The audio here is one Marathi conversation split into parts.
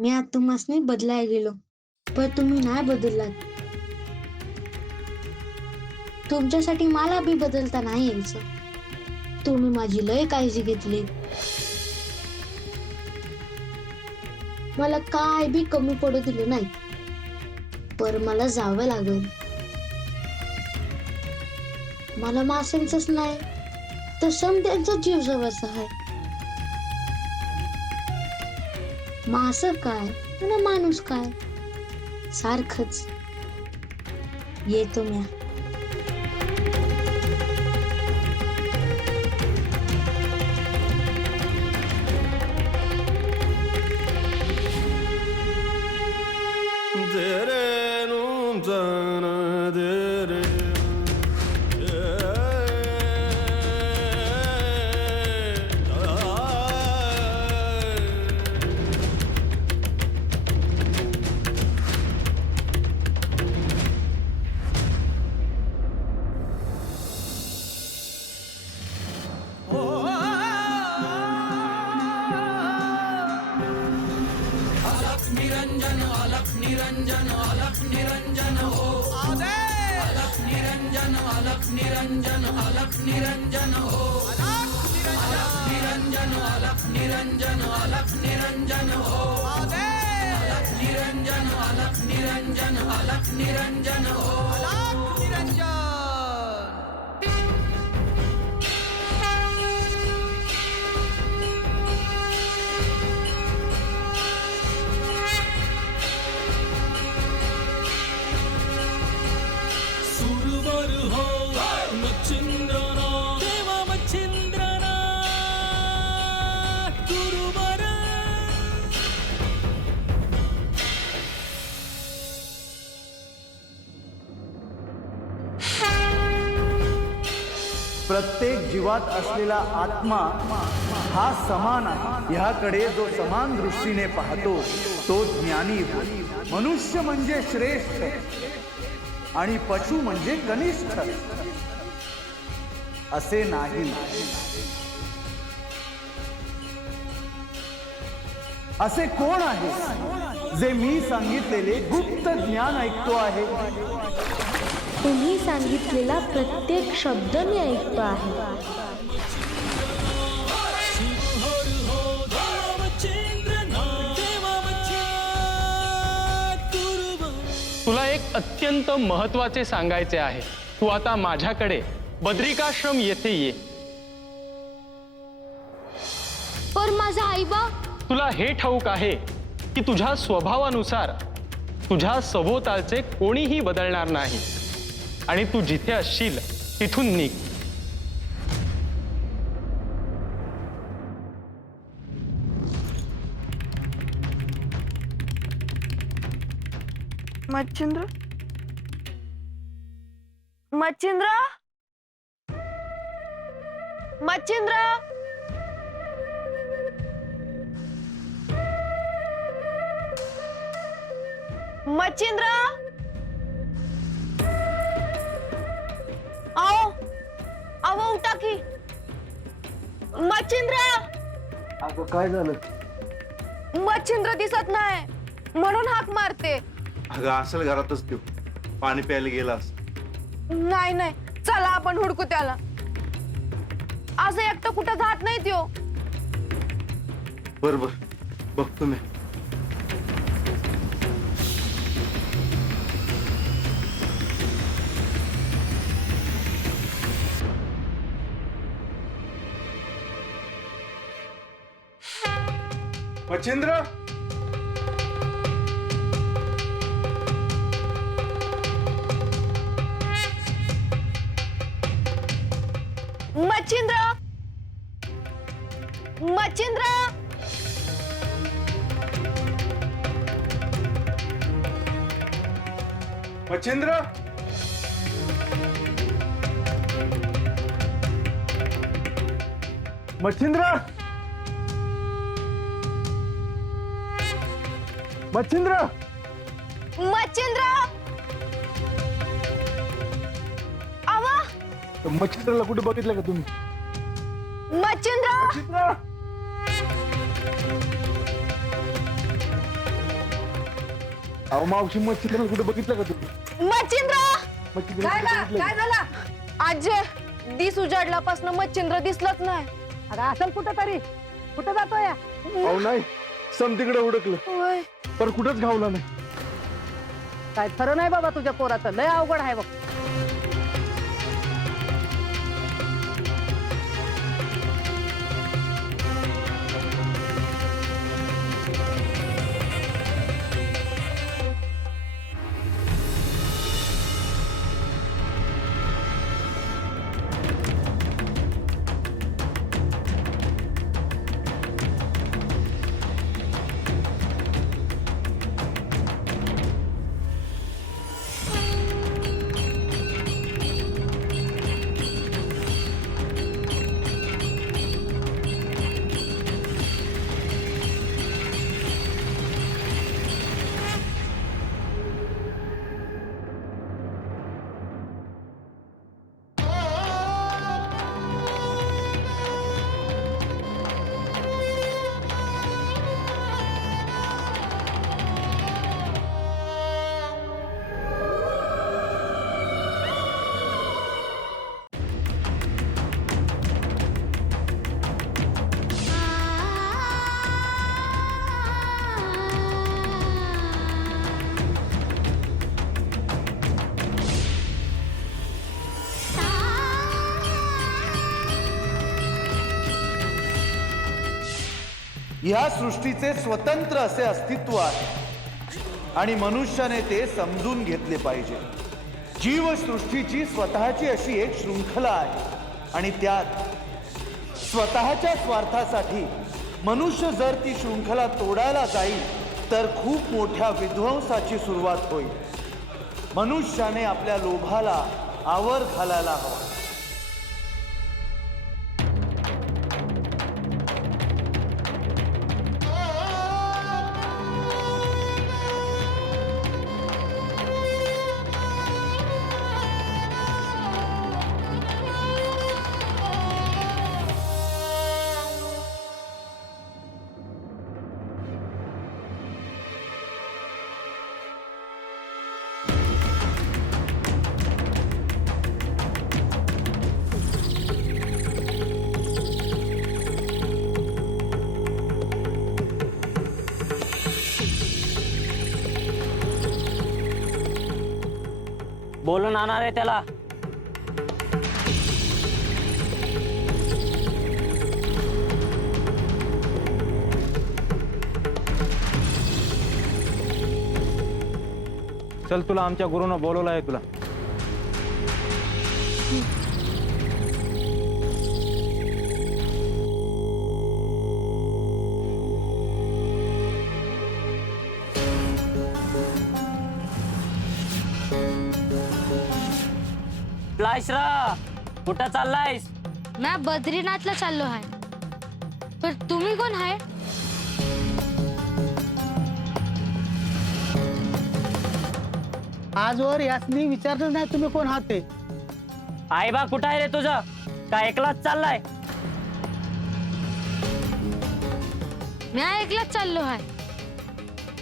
मी आज तुम्हासनी बदलाय गेलो, पण तुम्ही नाही बदललात. तुमच्यासाठी मला बी बदलता नाही यायचं. तुम्ही माझी लय काळजी घेतली. मला काय बी कमी पडू दिलं नाही. पर मला जावं लागल. मला मासेंचंच नाही तर समद्यांचा जीव जवळचा आहे. मास काय आणि माणूस काय सारखंच. येतो म्या. प्रत्येक जीवात असलेला आत्मा हा समान आहे. ह्याकडे जो समान दृष्टीने पाहतो तो ज्ञानी होय. मनुष्य म्हणजे श्रेष्ठ आणि पशु म्हणजे कनिष्ठ असे नाही. असे कोण आहे जे मी सांगितलेले गुप्त ज्ञान ऐकतो आहे? तुम्ही सांगितलेला प्रत्येक शब्द मी ऐकतो आहे. तुला एक अत्यंत महत्त्वाचे सांगायचे आहे. तू आता माझ्याकडे बद्रिकाश्रम येथे ये. पर माझा आईबा. तुला हे ठाऊक आहे की तुझ्या स्वभावानुसार तुझ्या सभोवतालचे कोणीही बदलणार नाही आणि तू जिथे असशील तिथून निघ. मच्छिंद्र, मच्छिंद्र, मच्छिंद्र, मच्छिंद्र, आओ, आओ उठा की. मच्छिंद्र, अगं काय झालं? मच्छिंद्र दिसत नाही म्हणून हाक मारते. अगं असेल घरातच देऊ, पाणी प्यायला गेलास. नाही नाही, चला आपण हुडकू त्याला. आज एकटं कुठं जात नाही त्यो. बर बर, बघतो मी. मच्छिंद्र, मच्छिंद्र, मच्छिंद्र, मच्छिंद्र, मच्छिंद्र, मच्छिंद्र, मच्छिंद्र, आवा, मच्छिंद्रला कुठे बघितलं का तुम्ही? मच्छिंद्र, मच्छिंद्र, अहो मावशी मच्छिंद्र कुठे बघितलं का तुम्ही? मच्छिंद्र काय झालं आजी दिस उजाडल्यापासून मच्छिंद्र दिसलंच नाही. अगं असेल कुठं तरी, कुठं जातोय? अहो नाही, समतीकडे उडकलं होय. पण कुठंच घावला नाही. काय खरं नाही बाबा तुझ्या पोराचं, लय अवघड आहे बघ. या सृष्टीचे स्वतंत्र असे अस्तित्व आहे आणि मनुष्याने ते समजून घेतले पाहिजे. जीवसृष्टीची स्वतःची अशी एक शृंखला आहे आणि त्यात स्वतःच्या स्वार्थासाठी मनुष्य जर ती शृंखला तोडायला जाईल तर खूप मोठ्या विध्वंसाची सुरुवात होईल. मनुष्याने आपल्या लोभाला आवर घालायला हवा. बोलून आणणार आहे त्याला. चल, तुला आमच्या गुरुनं बोलवलं आहे तुला. लायसरा कुठं चाललायस? मैं बद्रीनाथला चाललो आहे. पर तुम्ही कोण आहे? आजवर यासनी विचारलं नाही तुम्ही कोण आहात ते. आई बा कुठं आहे रे तुझं? का एकलाच चाललाय? मी एकलाच चाललो आहे.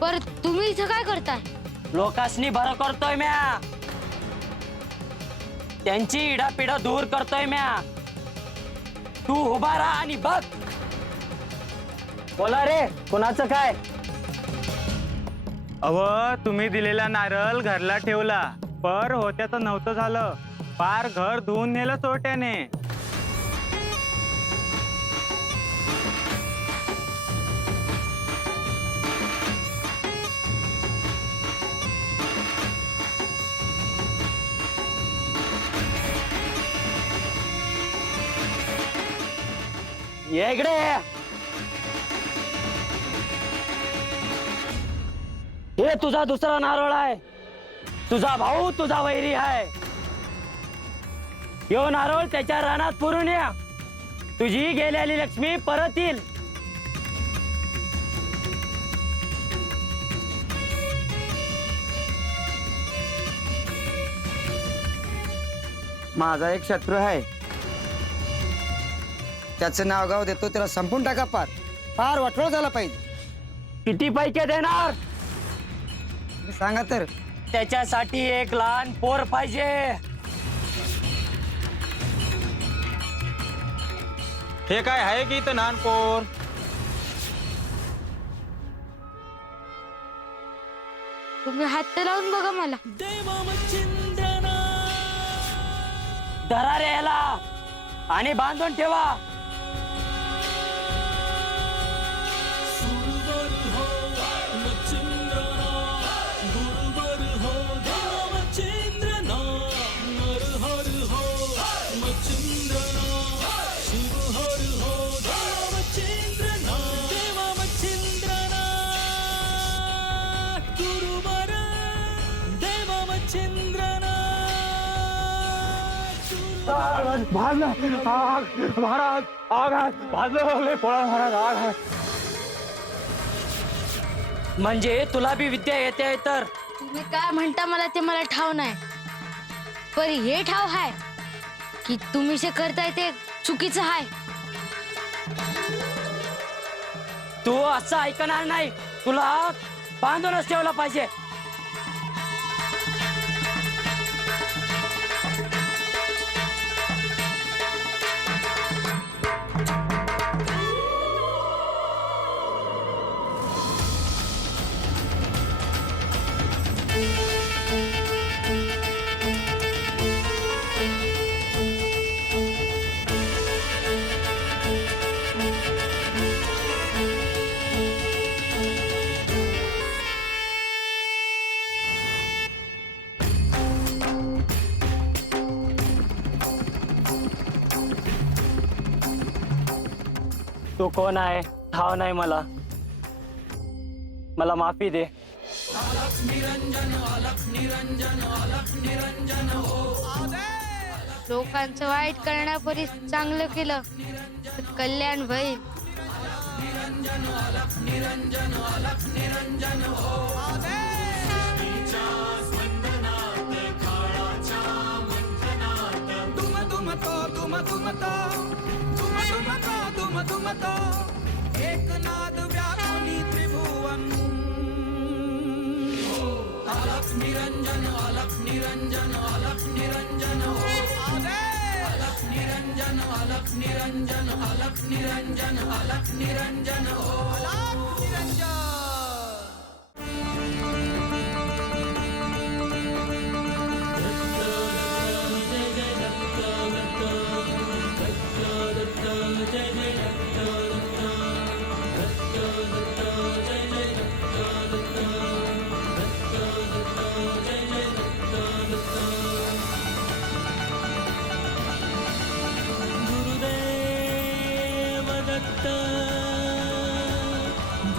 पर तुम्ही इथं काय करताय? लोकांनी बरं करतोय म्या. त्यांची इडापिडा दूर करतोय म्या. तू उभा राहा आणि बघ. बोला रे, कोणाचं काय? अव, तुम्ही दिलेला नारळ घरला ठेवला, पर होत्याचं नव्हतं झालं. पार घर धुवून नेलं चोरट्याने. ये इकडे. हे तुझा दुसरा नारळ आहे. तुझा भाऊ तुझा वैरी आहे. यो नारळ त्याच्या रानात पुरून या. तुझी गेलेली लक्ष्मी परत येईल. माझा एक शत्रू आहे, त्याचं नाव गाव देतो, त्याला संपून टाका. पार वाटोळ झाला पाहिजे. किती पैके देणार? सांगा तर. त्याच्यासाठी एक लहान पोर पाहिजे. हे काय आहे की इथं लहान पोर? तुम्ही हात तर लावून बघा मला. धरा रे याला आणि बांधून ठेवा. भाजलं आग महाराज, आग आहे, भाजलं लय पोळा महाराज, आग आहे. म्हणजे तुला बी विद्या येते तर? तुम्ही काय म्हणता मला ते मला ठाव नाही, पण हे ठाव आहे की तुम्ही जे करताय ते चुकीचं आहे. तू असं ऐकणार नाही. तुला बांधूनच ठेवलं पाहिजे. तू कोण आहे ठाव नाही मला. मला माफी दे. लोकांचं वाईट करण्यापरी चांगलं केलं तर कल्याण होईल. एकनाद व्याकुनी त्रिभुवन. अलख निरंजन, अलख निरंजन, अलख निरंजन हो. अलख निरंजन, अलख निरंजन, अलख निरंजन, अलख निरंजन हो. अलख निरंजन.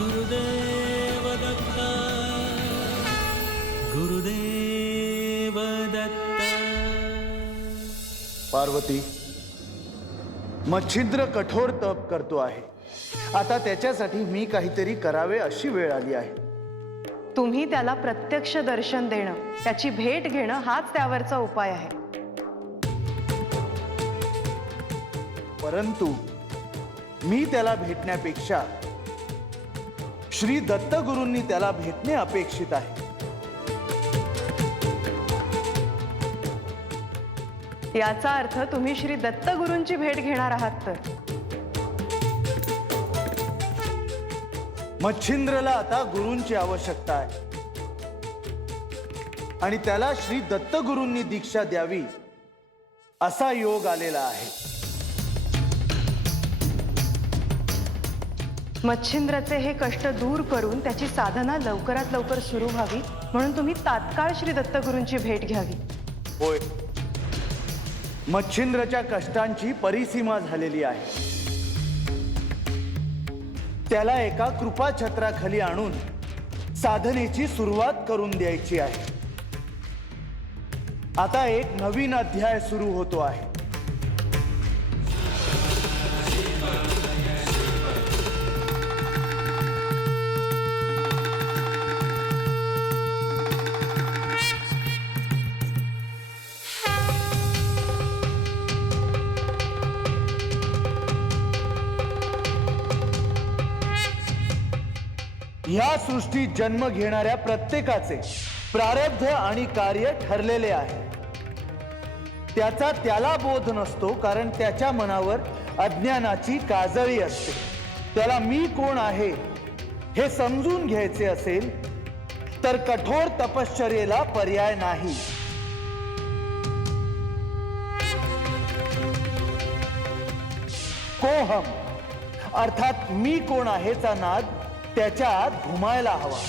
गुरुदेव दत्त, गुरुदेव दत्त. पार्वती, मच्छिंद्र कठोर तप करतो आहे. आता त्याच्यासाठी मी काहीतरी करावे अशी वेळ आली आहे. तुम्ही त्याला प्रत्यक्ष दर्शन देणं, त्याची भेट घेणं हाच त्यावरचा उपाय आहे. परंतु मी त्याला भेटण्यापेक्षा श्री दत्तगुरूंनी त्याला भेटणे अपेक्षित आहे. याचा अर्थ तुम्ही श्री दत्तगुरूंची भेट घेणार आहात तर? मच्छिंद्रला आता गुरूंची आवश्यकता आहे आणि त्याला श्री दत्तगुरूंनी दीक्षा द्यावी असा योग आलेला आहे. मच्छिंद्रचे हे कष्ट दूर करून त्याची साधना लवकरात लवकर सुरू व्हावी म्हणून तुम्ही तात्काळ श्री दत्तगुरूंची भेट घ्यावी. होय, मच्छिंद्रच्या कष्टांची परिसीमा झालेली आहे. त्याला एका कृपा छत्राखाली आणून साधनेची सुरुवात करून द्यायची आहे. आता एक नवीन अध्याय सुरू होतो आहे. ह्या सृष्टीत जन्म घेणाऱ्या प्रत्येकाचे प्रारब्ध आणि कार्य ठरलेले आहे. त्याचा त्याला बोध नसतो, कारण त्याच्या मनावर अज्ञानाची काजळी असते. त्याला मी कोण आहे हे समजून घ्यायचे असेल तर कठोर तपश्चर्येला पर्याय नाही. कोहम अर्थात मी कोण आहेचा नाद त्याच्यात घुमायला हवा.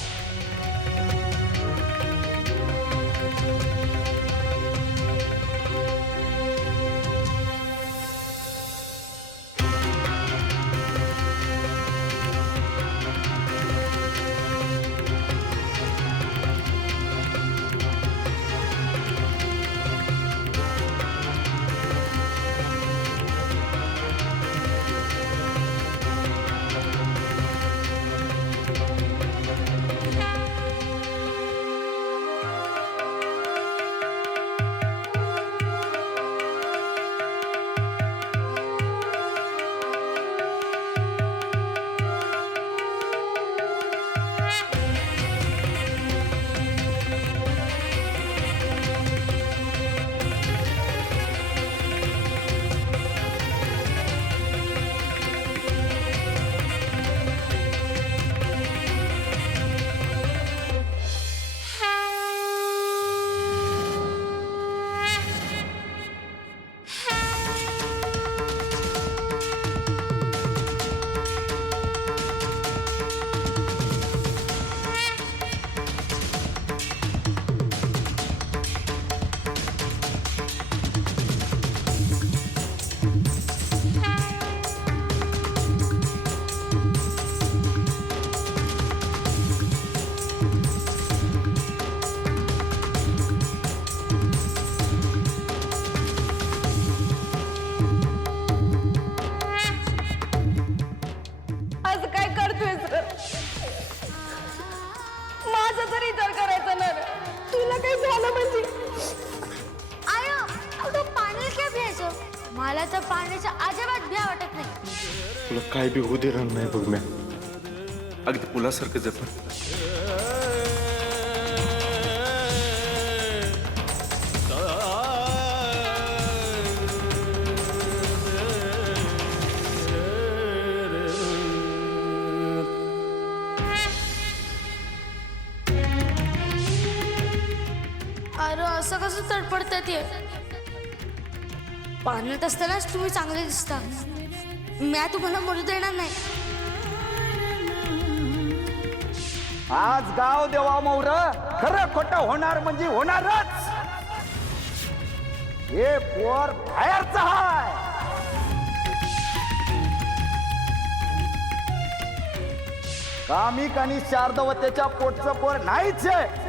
मला तर पाण्याच्या अजिबात भ्या वाटत नाही. तुला काय बी होऊ देणार नाही बघ म्या. अगदी पुलासारखं जप. अरे असं कसं तडपडतात ये. पाण्यात असतानाच तुम्ही चांगले दिसता. मी तुम्हाला मरू देणार नाही. आज गाव देवा मोर खरं खोटं होणार म्हणजे होणारच. हे पोर बाहेरचं हाय. कामिक आणि शारदवतेच्या पोटचं पोर नाहीच आहे.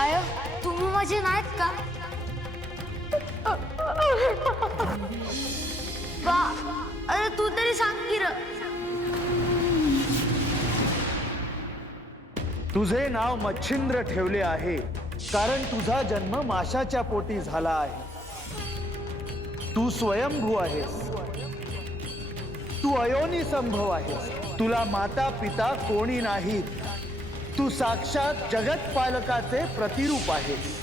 आयो तुम्ही माझे नाहीत का? बा अरे तू तरी सांग की र. तुझे नाव मच्छिंद्र ठेवले आहे कारण तुझा जन्म माशाच्या पोटी झाला आहे. तू स्वयंभू आहेस. तू अयोनी संभव आहेस. तुला माता पिता कोणी नाहीत. तू साक्षात जगत पालकाचे प्रतिरूप आहेस.